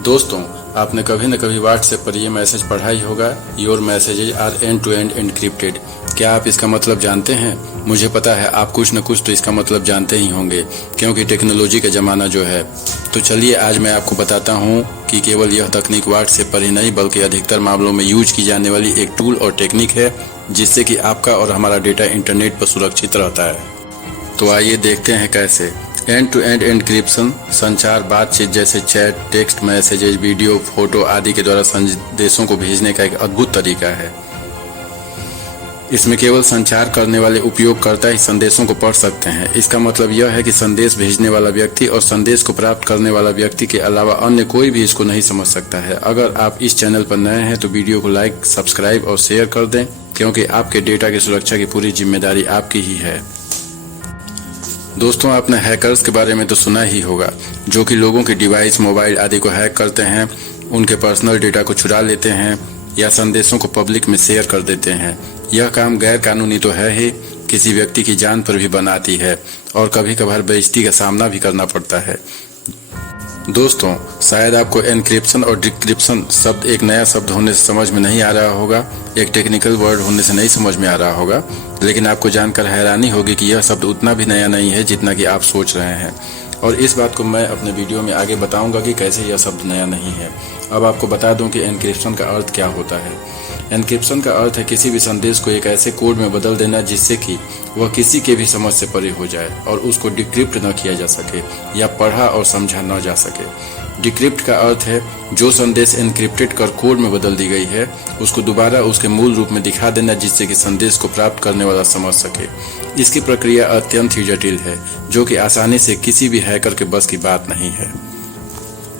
दोस्तों, आपने कभी न कभी व्हाट्सएप पर यह मैसेज पढ़ा ही होगा, your messages are end to end encrypted. क्या आप इसका मतलब जानते हैं? मुझे पता है आप कुछ न कुछ तो इसका मतलब जानते ही होंगे, क्योंकि टेक्नोलॉजी का ज़माना जो है। तो चलिए आज मैं आपको बताता हूँ कि केवल यह तकनीक व्हाट्सएप पर ही नहीं बल्कि अधिकतर मामलों में यूज की जाने वाली एक टूल और टेक्निक है, जिससे कि आपका और हमारा डेटा इंटरनेट पर सुरक्षित रहता है। तो आइए देखते हैं कैसे। एंड टू एंड एन्क्रिप्शन संचार बातचीत जैसे chat, text messages, video, photo आदि के द्वारा संदेशों को भेजने का एक अद्भुत तरीका है। इसमें केवल संचार करने वाले उपयोगकर्ता ही संदेशों को पढ़ सकते हैं। इसका मतलब यह है कि संदेश भेजने वाला व्यक्ति और संदेश को प्राप्त करने वाला व्यक्ति के अलावा अन्य कोई भी इसको नहीं समझ सकता है। अगर आप इस चैनल पर नए हैं तो वीडियो को लाइक, सब्सक्राइब और शेयर कर दें, क्योंकि आपके डेटा की सुरक्षा की पूरी जिम्मेदारी आपकी ही है। दोस्तों, आपने हैकर्स के बारे में तो सुना ही होगा, जो कि लोगों के डिवाइस, मोबाइल आदि को हैक करते हैं, उनके पर्सनल डेटा को चुरा लेते हैं या संदेशों को पब्लिक में शेयर कर देते हैं। यह काम गैर कानूनी तो है ही, किसी व्यक्ति की जान पर भी बनाती है और कभी कभार बेइज्जती का सामना भी करना पड़ता है। दोस्तों, शायद आपको एन्क्रिप्शन और डिक्रिप्शन शब्द एक नया शब्द होने से समझ में नहीं आ रहा होगा, एक टेक्निकल वर्ड होने से नहीं समझ में आ रहा होगा, लेकिन आपको जानकर हैरानी होगी कि यह शब्द उतना भी नया नहीं है जितना कि आप सोच रहे हैं। और इस बात को मैं अपने वीडियो में आगे बताऊंगा कि कैसे यह शब्द नया नहीं है। अब आपको बता दूं कि एन्क्रिप्शन का अर्थ क्या होता है। एन्क्रिप्शन का अर्थ है किसी भी संदेश को एक ऐसे कोड में बदल देना जिससे कि वह किसी के भी समझ से परे हो जाए और उसको डिक्रिप्ट न किया जा सके या पढ़ा और समझा न जा सके। डिक्रिप्ट का अर्थ है जो संदेश एन्क्रिप्टेड कर कोड में बदल दी गई है उसको दोबारा उसके मूल रूप में दिखा देना, जिससे कि संदेश को प्राप्त करने वाला समझ सके। इसकी प्रक्रिया अत्यंत ही जटिल है, जो कि आसानी से किसी भी हैकर के बस की बात नहीं है।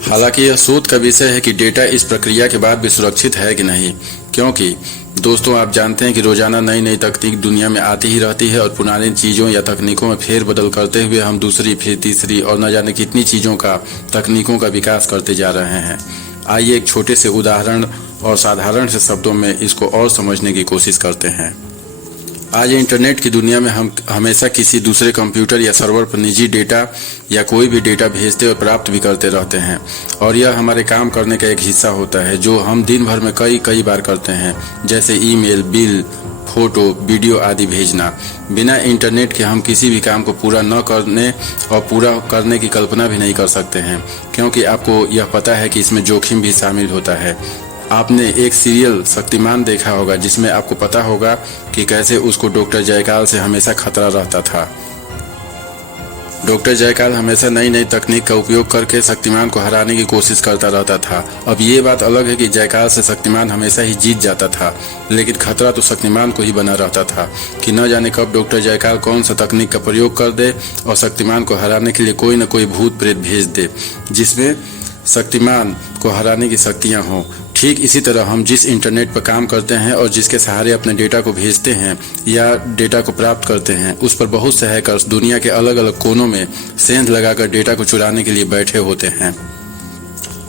हालांकि यह शोध का विषय है कि डेटा इस प्रक्रिया के बाद भी सुरक्षित है कि नहीं, क्योंकि दोस्तों आप जानते हैं कि रोजाना नई नई तकनीक दुनिया में आती ही रहती है और पुरानी चीज़ों या तकनीकों में फेरबदल करते हुए हम दूसरी, फिर तीसरी और न जाने कितनी चीज़ों का, तकनीकों का विकास करते जा रहे हैं। आइए एक छोटे से उदाहरण और साधारण से शब्दों में इसको और समझने की कोशिश करते हैं। आज इंटरनेट की दुनिया में हम हमेशा किसी दूसरे कंप्यूटर या सर्वर पर निजी डेटा या कोई भी डेटा भेजते और प्राप्त भी करते रहते हैं, और यह हमारे काम करने का एक हिस्सा होता है जो हम दिन भर में कई बार करते हैं, जैसे ईमेल, बिल, फोटो, वीडियो आदि भेजना। बिना इंटरनेट के हम किसी भी काम को पूरा न करने और पूरा करने की कल्पना भी नहीं कर सकते हैं, क्योंकि आपको यह पता है कि इसमें जोखिम भी शामिल होता है। आपने एक सीरियल शक्तिमान देखा होगा, जिसमें आपको पता होगा कि कैसे उसको डॉक्टर जयकाल से हमेशा खतरा रहता था। डॉक्टर जयकाल हमेशा नई नई तकनीक का उपयोग करके शक्तिमान को हराने की कोशिश करता रहता था। अब ये बात अलग है कि जयकाल से शक्तिमान हमेशा ही जीत जाता था, लेकिन खतरा तो शक्तिमान को ही बना रहता था कि न जाने कब डॉक्टर जयकाल कौन सा तकनीक का प्रयोग कर दे और शक्तिमान को हराने के लिए कोई न कोई भूत प्रेत भेज दे, जिसमें शक्तिमान को हराने की शक्तियाँ हों। ठीक इसी तरह हम जिस इंटरनेट पर काम करते हैं और जिसके सहारे अपने डेटा को भेजते हैं या डेटा को प्राप्त करते हैं, उस पर बहुत से हैकर्स दुनिया के अलग अलग कोनों में सेंध लगाकर डेटा को चुराने के लिए बैठे होते हैं।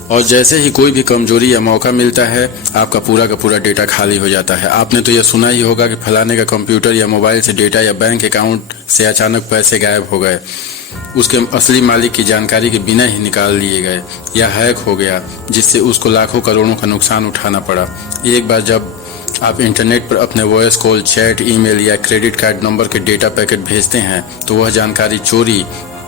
और जैसे ही कोई भी कमजोरी या मौका मिलता है, आपका पूरा का पूरा डेटा खाली हो जाता है। आपने तो यह सुना ही होगा कि फलाने का कंप्यूटर या मोबाइल से डेटा या बैंक अकाउंट से अचानक पैसे गायब हो गए, उसके असली मालिक की जानकारी के बिना ही निकाल लिए गए या हैक हो गया, जिससे उसको लाखों करोड़ों का नुकसान उठाना पड़ा। एक बार जब आप इंटरनेट पर अपने वॉइस कॉल, चैट, ईमेल या क्रेडिट कार्ड नंबर के डेटा पैकेट भेजते हैं तो वह जानकारी चोरी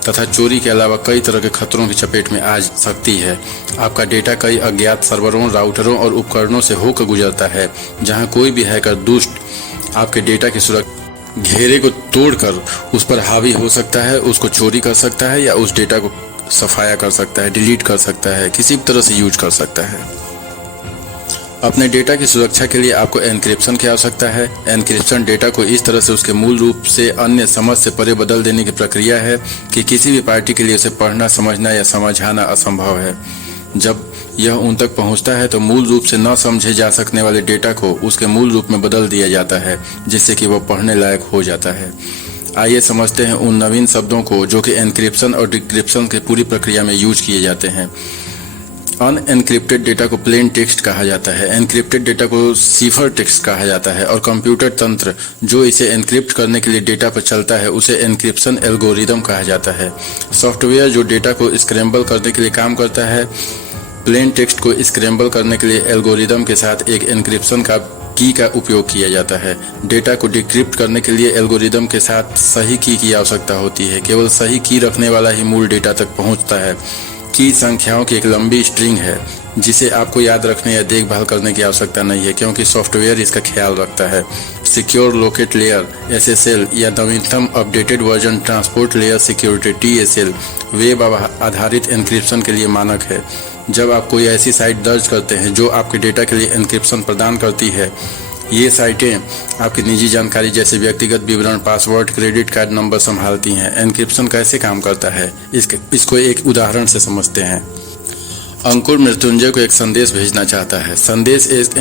तथा चोरी के अलावा कई तरह के खतरों की चपेट में आ सकती है। आपका डेटा कई अज्ञात सर्वरों, राउटरों और उपकरणों से होकर गुजरता है, जहां कोई भी हैकर दुष्ट आपके डेटा की सुरक्षा घेरे को तोड़कर उस पर हावी हो सकता है, उसको चोरी कर सकता है या उस डेटा को सफाया कर सकता है, डिलीट कर सकता है, किसी भी तरह से यूज कर सकता है। अपने डेटा की सुरक्षा के लिए आपको एन्क्रिप्शन की आवश्यकता है। एन्क्रिप्शन डेटा को इस तरह से उसके मूल रूप से अन्य समझ से परे बदल देने की प्रक्रिया है कि किसी भी पार्टी के लिए उसे पढ़ना, समझना या समझाना असंभव है। जब यह उन तक पहुंचता है तो मूल रूप से न समझे जा सकने वाले डेटा को उसके मूल रूप में बदल दिया जाता है, जिससे कि वह पढ़ने लायक हो जाता है। आइए समझते हैं उन नवीन शब्दों को जो कि एन्क्रिप्शन और डिक्रिप्शन की पूरी प्रक्रिया में यूज किए जाते हैं। अनएन्क्रिप्टेड डेटा को प्लेन टेक्स्ट कहा जाता है, एन्क्रिप्टेड डेटा को सिफर टेक्स्ट कहा जाता है, और कंप्यूटर तंत्र जो इसे एन्क्रिप्ट करने के लिए डेटा पर चलता है उसे एन्क्रिप्शन एल्गोरिदम कहा जाता है। सॉफ्टवेयर जो डेटा को स्क्रैम्बल करने के लिए काम करता है प्लेन टेक्स्ट को स्क्रैम्बल करने के लिए एल्गोरिदम के साथ एक एन्क्रिप्शन का की का उपयोग किया जाता है। डेटा को डिक्रिप्ट करने के लिए एल्गोरिदम के साथ सही की आवश्यकता होती है। केवल सही की रखने वाला ही मूल डेटा तक पहुंचता है। की संख्याओं की एक लंबी स्ट्रिंग है जिसे आपको याद रखने या देखभाल करने की आवश्यकता नहीं है, क्योंकि सॉफ्टवेयर इसका ख्याल रखता है। सिक्योर लोकेट लेयर SSL या नवीनतम updated version transport layer security TSL web आधारित एन्क्रिप्शन के लिए मानक है। जब आप कोई ऐसी साइट दर्ज करते हैं जो आपके डेटा के लिए एन्क्रिप्शन प्रदान करती है, ये साइटें आपकी निजी जानकारी जैसे व्यक्तिगत विवरण, पासवर्ड, क्रेडिट कार्ड नंबर संभालती हैं। एन्क्रिप्शन कैसे काम करता है, इसको एक उदाहरण से समझते हैं। अंकुर मृत्युंजय को एक संदेश भेजना चाहता है। संदेश एक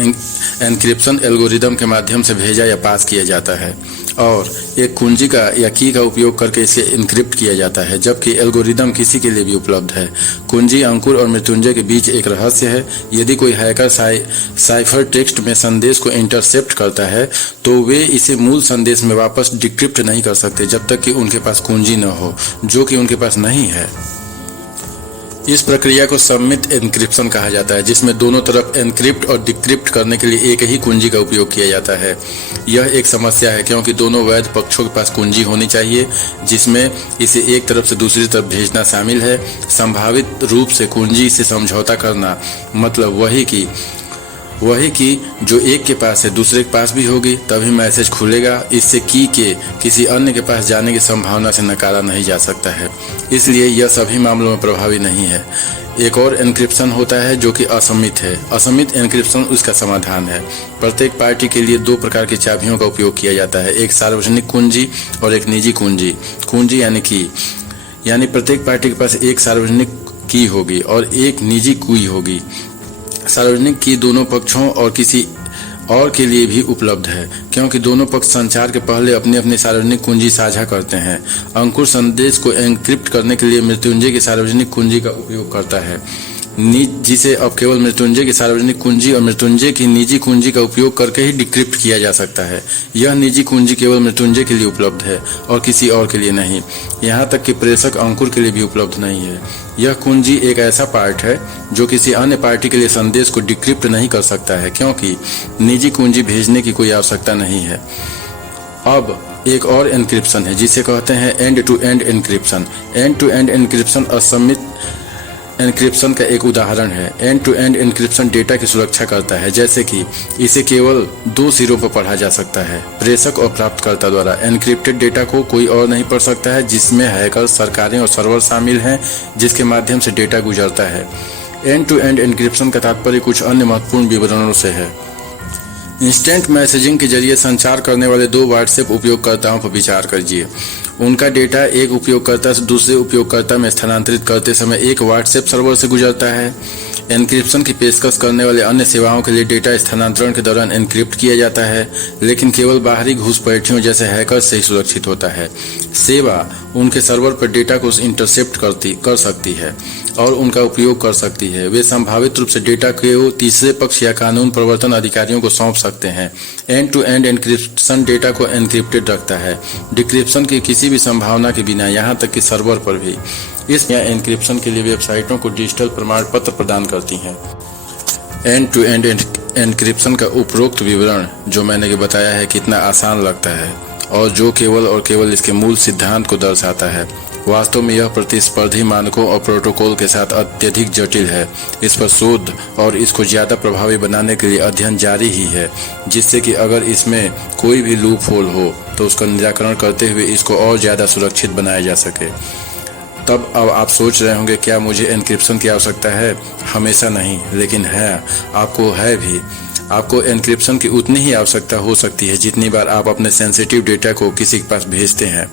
एन्क्रिप्शन एल्गोरिदम के माध्यम से भेजा या पास किया जाता है और एक कुंजी का या की का उपयोग करके इसे एन्क्रिप्ट किया जाता है, जबकि एल्गोरिदम किसी के लिए भी उपलब्ध है। कुंजी अंकुर और मृत्युंजय के बीच एक रहस्य है। यदि कोई हैकर साइफर टेक्स्ट में संदेश को इंटरसेप्ट करता है तो वे इसे मूल संदेश में वापस डिक्रिप्ट नहीं कर सकते जब तक कि उनके पास कुंजी न हो, जो कि उनके पास नहीं है। इस प्रक्रिया को सममित एन्क्रिप्शन कहा जाता है, जिसमें दोनों तरफ एन्क्रिप्ट और डिक्रिप्ट करने के लिए एक ही कुंजी का उपयोग किया जाता है। यह एक समस्या है क्योंकि दोनों वैध पक्षों के पास कुंजी होनी चाहिए जिसमें इसे एक तरफ से दूसरी तरफ भेजना शामिल है। संभावित रूप से कुंजी से समझौता करना मतलब वही की जो एक के पास है दूसरे के पास भी होगी, तभी मैसेज खुलेगा। इससे की के किसी अन्य के पास जाने की संभावना से नकारा नहीं जा सकता है, इसलिए यह सभी मामलों में प्रभावी नहीं है। एक और एन्क्रिप्शन होता है जो कि असमित है। असमित एन्क्रिप्शन उसका समाधान है। प्रत्येक पार्टी के लिए दो प्रकार की चाबियों का उपयोग किया जाता है, एक सार्वजनिक कुंजी और एक निजी कुंजी। कुंजी यानी की, यानी प्रत्येक पार्टी के पास एक सार्वजनिक की होगी और एक निजी कुंजी होगी। सार्वजनिक की दोनों पक्षों और किसी और के लिए भी उपलब्ध है, क्योंकि दोनों पक्ष संचार के पहले अपनी अपनी सार्वजनिक कुंजी साझा करते हैं। अंकुर संदेश को एन्क्रिप्ट करने के लिए मृत्युंजय की सार्वजनिक कुंजी का उपयोग करता है, जिसे अब केवल मृत्युंजय की सार्वजनिक कुंजी और मृत्युंजय की निजी कुंजी का उपयोग करके ही डिक्रिप्ट किया जा सकता है। यह निजी कुंजी केवल मृत्युंजय के लिए उपलब्ध है और किसी और के लिए नहीं। यहाँ तक कि प्रेषक अंकुर के लिए भी उपलब्ध नहीं है। यह कुंजी एक ऐसा पार्ट है जो किसी अन्य पार्टी के लिए संदेश को डिक्रिप्ट नहीं कर सकता है, क्योंकि निजी कुंजी भेजने की कोई आवश्यकता नहीं है। अब एक और एन्क्रिप्शन है जिसे कहते हैं end to end encryption. End to end encryption असमित एन्क्रिप्शन का एक उदाहरण है। End to end encryption data की सुरक्षा करता है, जैसे कि इसे केवल दो सिरों पर पढ़ा जा सकता है, प्रेषक और प्राप्तकर्ता द्वारा। एन्क्रिप्टेड डेटा को कोई और नहीं पढ़ सकता है, जिसमें हैकर, सरकारें और सर्वर शामिल हैं जिसके माध्यम से डेटा गुजरता है। एंड टू एंड एन्क्रिप्शन का तात्पर्य कुछ अन्य महत्वपूर्ण विवरणों से है। इंस्टेंट मैसेजिंग के जरिए संचार करने वाले दो व्हाट्सएप उपयोगकर्ताओं पर विचार कीजिए। उनका डेटा एक उपयोगकर्ता से दूसरे उपयोगकर्ता में स्थानांतरित करते समय एक व्हाट्सएप सर्वर से गुजरता है। एन्क्रिप्शन की पेशकश करने वाले अन्य सेवाओं के लिए डेटा स्थानांतरण के दौरान एन्क्रिप्ट किया जाता है, लेकिन केवल बाहरी घुसपैठियों जैसे हैकर्स से ही सुरक्षित होता है। सेवा उनके सर्वर पर डेटा को इंटरसेप्ट कर सकती है और उनका उपयोग कर सकती है। वे संभावित रूप से डेटा को तीसरे पक्ष या कानून प्रवर्तन अधिकारियों को सौंप सकते हैं। End to end encryption data को एन्क्रिप्टेड रखता है, डिक्रिप्शन की किसी भी संभावना के बिना, यहाँ तक कि सर्वर पर भी। इस एन्क्रिप्शन के लिए वेबसाइटों को डिजिटल प्रमाण पत्र प्रदान करती हैं। एंड टू एंड एन्क्रिप्शन का उपरोक्त विवरण जो मैंने बताया है कितना आसान लगता है और जो केवल इसके मूल सिद्धांत को दर्शाता है। वास्तव में यह प्रतिस्पर्धी मानकों और प्रोटोकॉल के साथ अत्यधिक जटिल है। इस पर शोध और इसको ज़्यादा प्रभावी बनाने के लिए अध्ययन जारी ही है, जिससे कि अगर इसमें कोई भी लूप होल हो तो उसका निराकरण करते हुए इसको और ज़्यादा सुरक्षित बनाया जा सके। तब अब आप सोच रहे होंगे क्या मुझे एन्क्रिप्शन की आवश्यकता है? हमेशा नहीं, लेकिन है, आपको है भी। आपको एन्क्रिप्शन की उतनी ही आवश्यकता हो सकती है जितनी बार आप अपने सेंसिटिव डेटा को किसी के पास भेजते हैं।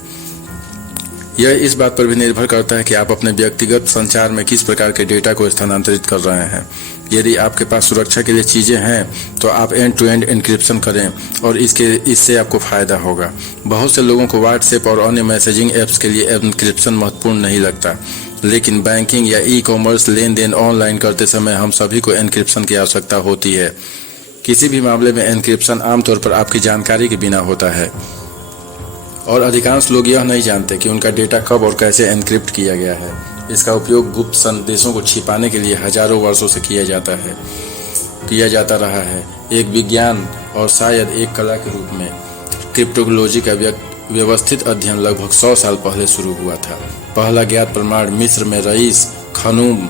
यह इस बात पर भी निर्भर करता है कि आप अपने व्यक्तिगत संचार में किस प्रकार के डेटा को स्थानांतरित कर रहे हैं। यदि आपके पास सुरक्षा के लिए चीज़ें हैं तो आप एंड टू एंड एन्क्रिप्शन करें और इससे आपको फ़ायदा होगा। बहुत से लोगों को व्हाट्सएप और अन्य मैसेजिंग ऐप्स के लिए एन्क्रिप्शन महत्वपूर्ण नहीं लगता, लेकिन बैंकिंग या ई-कॉमर्स लेन देन ऑनलाइन करते समय हम सभी को एन्क्रिप्शन की आवश्यकता होती है। किसी भी मामले में एन्क्रिप्शन आमतौर पर आपकी जानकारी के बिना होता है और अधिकांश लोग यह नहीं जानते कि उनका डेटा कब और कैसे एन्क्रिप्ट किया गया है। इसका उपयोग गुप्त संदेशों को छिपाने के लिए हजारों वर्षों से किया जाता रहा है। एक विज्ञान और शायद एक कला के रूप में क्रिप्टोलॉजी का व्यवस्थित अध्ययन लगभग 100 साल पहले शुरू हुआ था। पहला ज्ञात प्रमाण मिस्र में रईस खनूम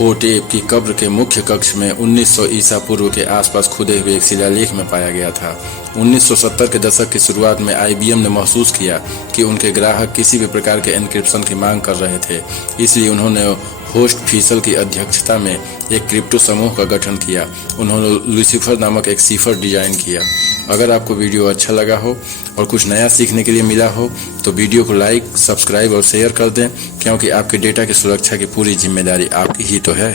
होटेप की कब्र के मुख्य कक्ष में 1900 ईसा पूर्व के आसपास खुदे हुए एक शिलालेख में पाया गया था। 1970 के दशक की शुरुआत में IBM ने महसूस किया कि उनके ग्राहक किसी भी प्रकार के एन्क्रिप्शन की मांग कर रहे थे, इसलिए उन्होंने होस्ट फीसल की अध्यक्षता में एक क्रिप्टो समूह का गठन किया। उन्होंने लूसीफर नामक एक सिफर डिजाइन किया। अगर आपको वीडियो अच्छा लगा हो और कुछ नया सीखने के लिए मिला हो तो वीडियो को लाइक, सब्सक्राइब और शेयर कर दें, क्योंकि आपके डेटा की सुरक्षा की पूरी जिम्मेदारी आपकी ही तो है।